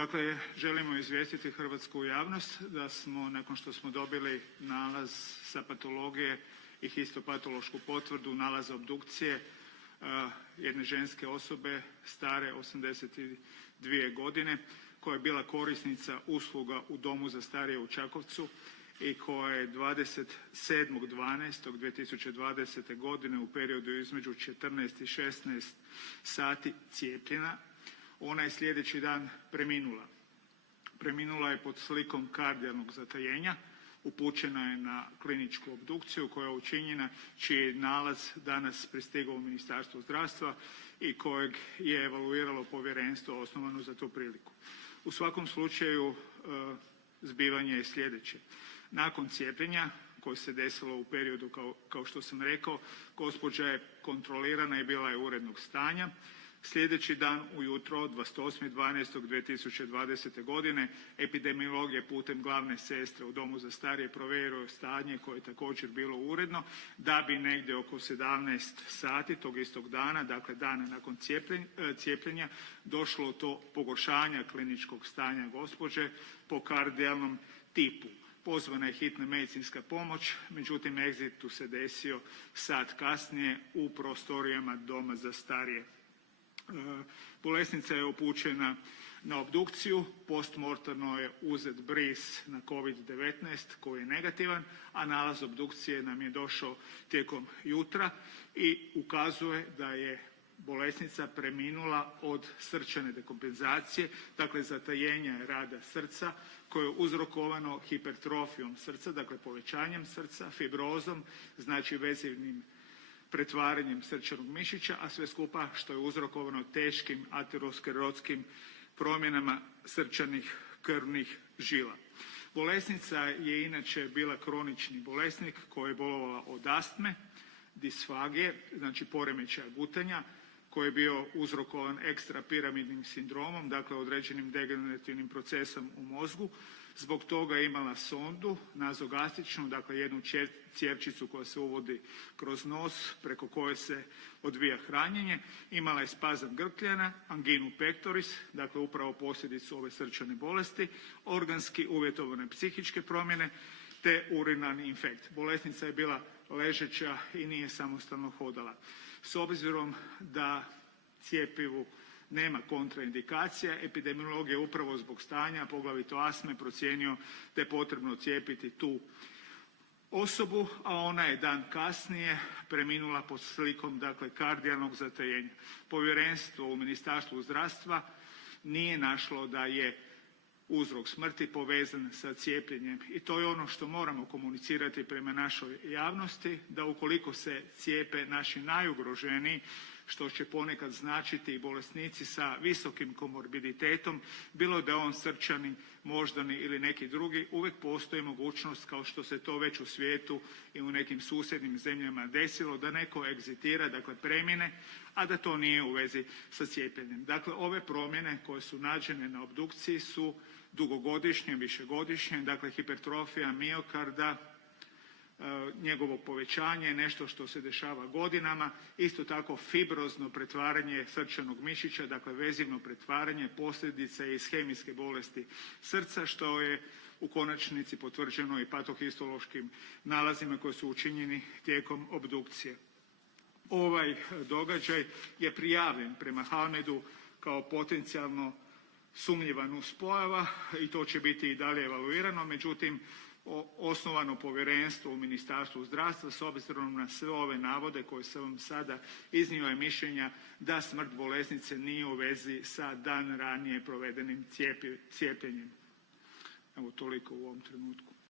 Dakle, želimo izvijestiti hrvatsku javnost da smo, nakon što smo dobili nalaz sa patologije i histopatološku potvrdu nalaza obdukcije jedne ženske osobe stare 82 godine koja je bila korisnica usluga u Domu za starije u Čakovcu i koja je 27.12.2020. godine u periodu između 14 i 16 sati cijepljena. Ona je sljedeći dan preminula. Preminula je pod slikom kardijalnog zatajenja, upućena je na kliničku obdukciju koja je učinjena, čiji je nalaz danas pristigao u Ministarstvo zdravstva i kojeg je evaluiralo povjerenstvo osnovano za tu priliku. U svakom slučaju zbivanje je sljedeće. Nakon cijepljenja koje se desilo u periodu, kao što sam rekao, gospođa je kontrolirana i bila je urednog stanja. Sljedeći dan ujutro 28.12.2020. godine epidemiolog je putem glavne sestre u Domu za starije provjerio stanje koje je također bilo uredno, da bi negdje oko 17 sati tog istog dana, dakle dana nakon cijepljenja, došlo do pogoršanja kliničkog stanja gospođe po kardijalnom tipu. Pozvana je hitna medicinska pomoć, međutim egzitu se desio sat kasnije u prostorijama Doma za starije. Bolesnica je upućena na obdukciju, postmortemno je uzet bris na COVID-19 koji je negativan, a nalaz obdukcije nam je došao tijekom jutra i ukazuje da je bolesnica preminula od srčane dekompenzacije, dakle zatajenja rada srca koje je uzrokovano hipertrofijom srca, dakle povećanjem srca, fibrozom, znači vezivnim pretvaranjem srčanog mišića, a sve skupa što je uzrokovano teškim aterosklerotskim promjenama srčanih krvnih žila. Bolesnica je inače bila kronični bolesnik koji je bolovala od astme, disfagije, znači poremećaja gutanja, koji je bio uzrokovan ekstrapiramidnim sindromom, dakle određenim degenerativnim procesom u mozgu. Zbog toga je imala sondu nazogastričnu, dakle jednu cjevčicu koja se uvodi kroz nos preko koje se odvija hranjenje. Imala je spazam grkljana, anginu pectoris, dakle upravo posljedicu ove srčane bolesti, organski uvjetovane psihičke promjene te urinarni infekt. Bolesnica je bila ležeća i nije samostalno hodala. S obzirom da cjepivu nema kontraindikacija, epidemiolog je upravo zbog stanja, poglavito astme, procijenio da je potrebno cijepiti tu osobu, a ona je dan kasnije preminula pod slikom, dakle, kardijalnog zatajenja. Povjerenstvo u Ministarstvu zdravstva nije našlo da je uzrok smrti povezan sa cijepljenjem i to je ono što moramo komunicirati prema našoj javnosti, da ukoliko se cijepe naši najugroženiji, što će ponekad značiti i bolesnici sa visokim komorbiditetom, bilo da je on srčani, moždani ili neki drugi, uvijek postoji mogućnost, kao što se to već u svijetu i u nekim susjednim zemljama desilo, da neko egzitira, dakle premine, a da to nije u vezi sa cijepljenjem. Dakle, ove promjene koje su nađene na obdukciji su dugogodišnje, višegodišnje, dakle hipertrofija miokarda, njegovo povećanje je nešto što se dešava godinama, isto tako fibrozno pretvaranje srčanog mišića, dakle vezivno pretvaranje, posljedica je ishemijske bolesti srca, što je u konačnici potvrđeno i patohistološkim nalazima koji su učinjeni tijekom obdukcije. Ovaj događaj je prijavljen prema HALMED-u kao potencijalno sumnjiva nuspojava i to će biti i dalje evaluirano, međutim osnovano povjerenstvo u Ministarstvu zdravstva s obzirom na sve ove navode koje sam vam sada iznio je mišljenja da smrt bolesnice nije u vezi sa dan ranije provedenim cijepljenjem. Evo toliko u ovom trenutku.